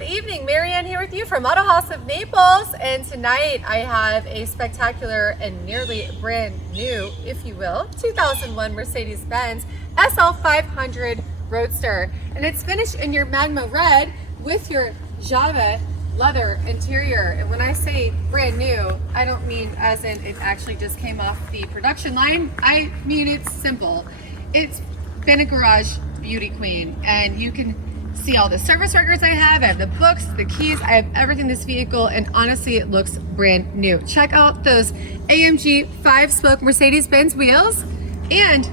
Good evening, Marianne here with you from Autohaus of Naples, and tonight I have a spectacular and nearly brand new, if you will, 2001 Mercedes Benz SL500 Roadster, and it's finished in your Magma Red with your Java leather interior. And when I say brand new, I don't mean as in it actually just came off the production line. I mean it's simple. It's been a garage beauty queen, and you can see all the service records I have the books, the keys, I have everything in this vehicle, and honestly it looks brand new. Check out those AMG 5-spoke Mercedes Benz wheels and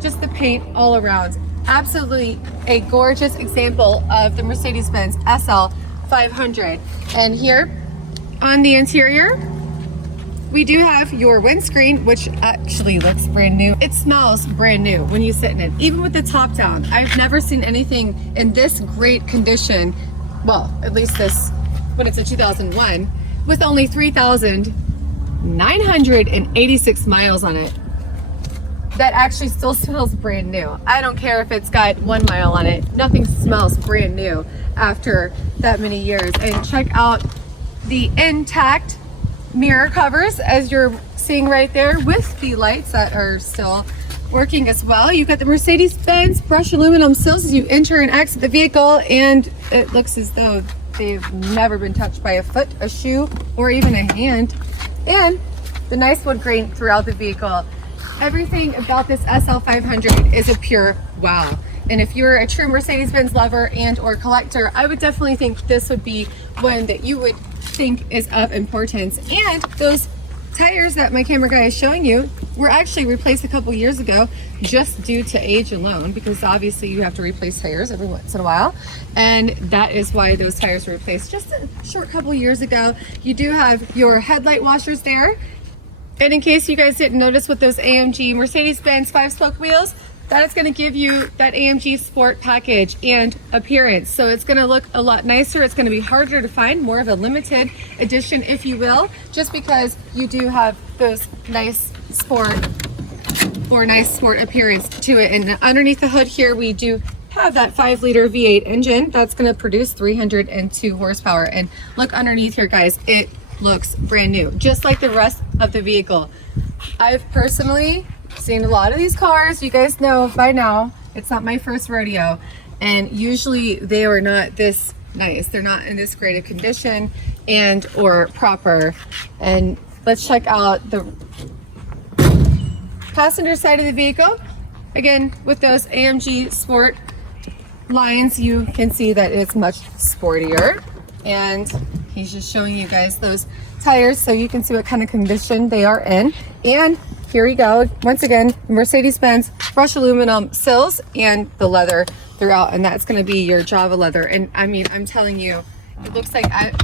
just the paint all around. Absolutely a gorgeous example of the Mercedes Benz SL500. And here on the interior we do have your windscreen, which actually looks brand new. It smells brand new when you sit in it, even with the top down. I've never seen anything in this great condition, well, at least this, when it's a 2001, with only 3,986 miles on it. That actually still smells brand new. I don't care if it's got 1 mile on it. Nothing smells brand new after that many years. And check out the intact mirror covers, as you're seeing right there, with the lights that are still working as well. You've got the Mercedes Benz brushed aluminum sills as you enter and exit the vehicle, and it looks as though they've never been touched by a foot, a shoe, or even a hand. And the nice wood grain throughout the vehicle. Everything about this SL500 is a pure wow. And if you're a true Mercedes-Benz lover and or collector, I would definitely think this would be one that you would think is of importance. And those tires that my camera guy is showing you were actually replaced a couple years ago, just due to age alone, because obviously you have to replace tires every once in a while, and that is why those tires were replaced just a short couple years ago. You do have your headlight washers there, and in case you guys didn't notice, with those AMG Mercedes-Benz 5-spoke wheels, that is going to give you that AMG Sport package and appearance. So it's going to look a lot nicer. It's going to be harder to find, more of a limited edition, if you will, just because you do have those nice sport appearance to it. And underneath the hood here, we do have that 5-liter V8 engine that's going to produce 302 horsepower. And look underneath here, guys, it looks brand new, just like the rest of the vehicle. I've personally seen a lot of these cars. You guys know by now it's not my first rodeo, and usually they are not this nice. They're not in this great a condition and or proper. And let's check out the passenger side of the vehicle. Again, with those AMG Sport lines, you can see that it's much sportier, and he's just showing you guys those tires so you can see what kind of condition they are in. And here we go. Once again, Mercedes-Benz brushed aluminum sills and the leather throughout, and that's going to be your Java leather. And I mean, I'm telling you, it looks like I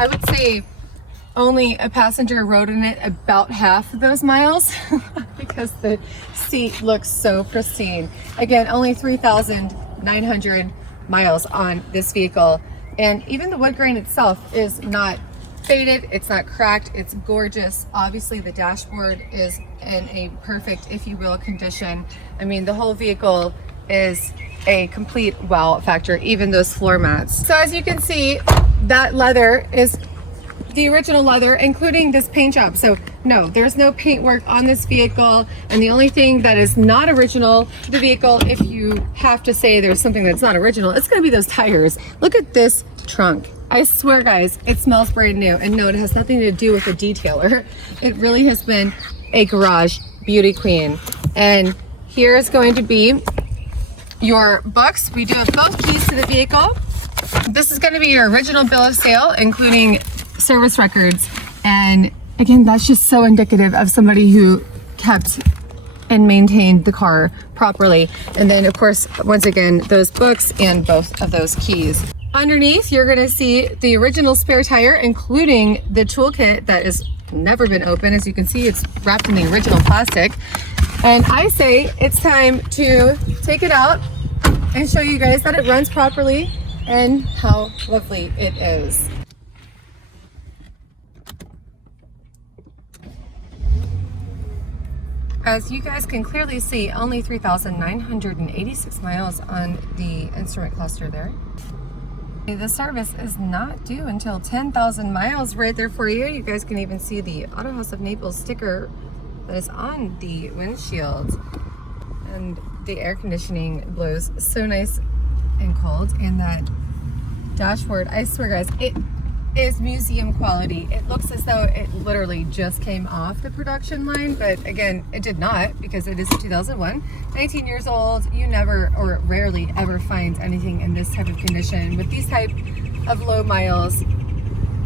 would say only a passenger rode in it about half of those miles because the seat looks so pristine. Again, only 3,900 miles on this vehicle, and even the wood grain itself is not faded, it's not cracked, it's gorgeous. Obviously the dashboard is in a perfect, if you will, condition. I mean, the whole vehicle is a complete wow factor, even those floor mats. So as you can see, that leather is the original leather, including this paint job. So no, there's no paint work on this vehicle, and the only thing that is not original to the vehicle, if you have to say there's something that's not original, it's going to be those tires. Look at this trunk. I swear, guys, it smells brand new. And no, it has nothing to do with a detailer. It really has been a garage beauty queen. And here is going to be your books. We do have both keys to the vehicle. This is going to be your original bill of sale, including service records. And again, that's just so indicative of somebody who kept and maintained the car properly. And then, of course, once again, those books and both of those keys. Underneath, you're going to see the original spare tire, including the toolkit that has never been opened. As you can see, it's wrapped in the original plastic. And I say it's time to take it out and show you guys that it runs properly and how lovely it is. As you guys can clearly see, only 3,986 miles on the instrument cluster there. The service is not due until 10,000 miles right there for you. You guys can even see the Autohaus of Naples sticker that is on the windshield. And the air conditioning blows so nice and cold. And that dashboard, I swear guys, it is museum quality. It looks as though it literally just came off the production line, but again, it did not, because it is 2001, 19 years old. You never or rarely ever find anything in this type of condition with these type of low miles.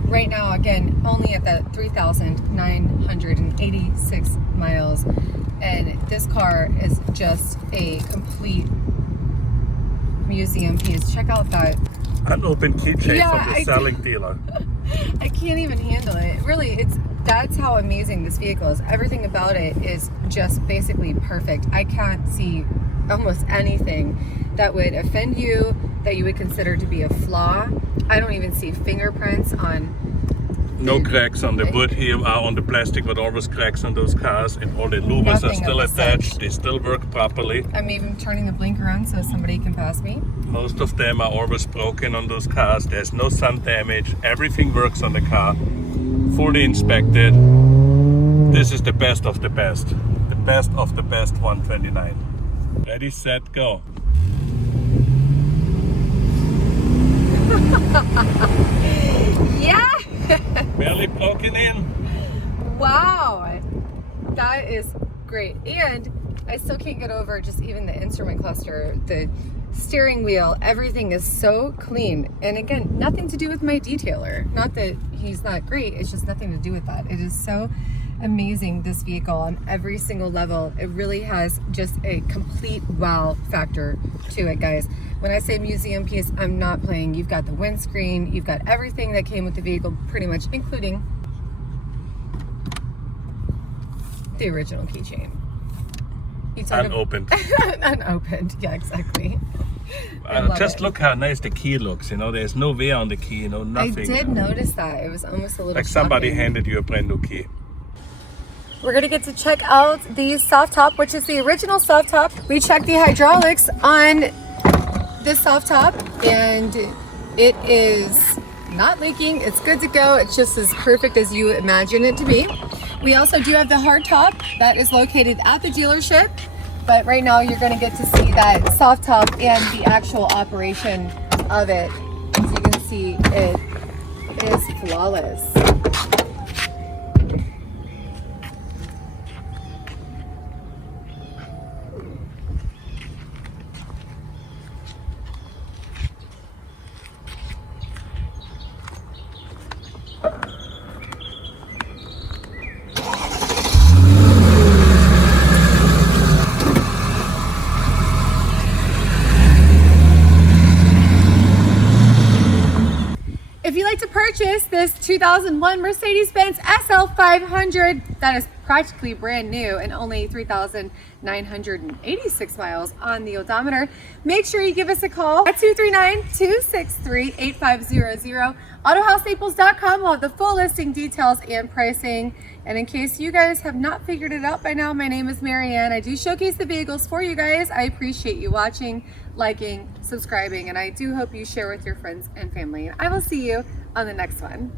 Right now, again, only at the 3,986 miles, and this car is just a complete museum piece. Check out that unopened keychain from the selling dealer. I can't even handle it. Really, that's how amazing this vehicle is. Everything about it is just basically perfect. I can't see almost anything that would offend you, that you would consider to be a flaw. I don't even see fingerprints on. No cracks on the wood here, on the plastic, but always cracks on those cars, and all the louvers are still attached. They still work properly. I'm even turning the blinker on so somebody can pass me. Most of them are always broken on those cars. There's no sun damage. Everything works on the car. Fully inspected. This is the best of the best. The best of the best 129. Ready, set, go. Yeah! Barely broken in. Wow, that is great. And I still can't get over just even the instrument cluster, the steering wheel, everything is so clean. And again, nothing to do with my detailer. Not that he's not great, it's just nothing to do with that. It is so amazing, this vehicle, on every single level. It really has just a complete wow factor to it, guys. When I say museum piece, I'm not playing. You've got the windscreen, you've got everything that came with the vehicle, pretty much, including the original keychain. Unopened. Unopened, yeah, exactly. Just look how nice the key looks. You know, there's no wear on the key. You know, nothing. I did notice that. It was almost a little like somebody shocking. handed you a brand new key. We're gonna get to check out the soft top, which is the original soft top. We checked the hydraulics on this soft top, and it is not leaking. It's good to go. It's just as perfect as you imagine it to be. We also do have the hard top that is located at the dealership, but right now you're going to get to see that soft top and the actual operation of it. As you can see, it is flawless. If you'd like to purchase this 2001 Mercedes Benz SL500 that is practically brand new and only 3,986 miles on the odometer, make sure you give us a call at 239-263-8500. AutohausNaples.com will have the full listing details and pricing. And in case you guys have not figured it out by now, my name is Marianne. I do showcase the vehicles for you guys. I appreciate you watching, liking, subscribing, and I do hope you share with your friends and family. And I will see you on the next one.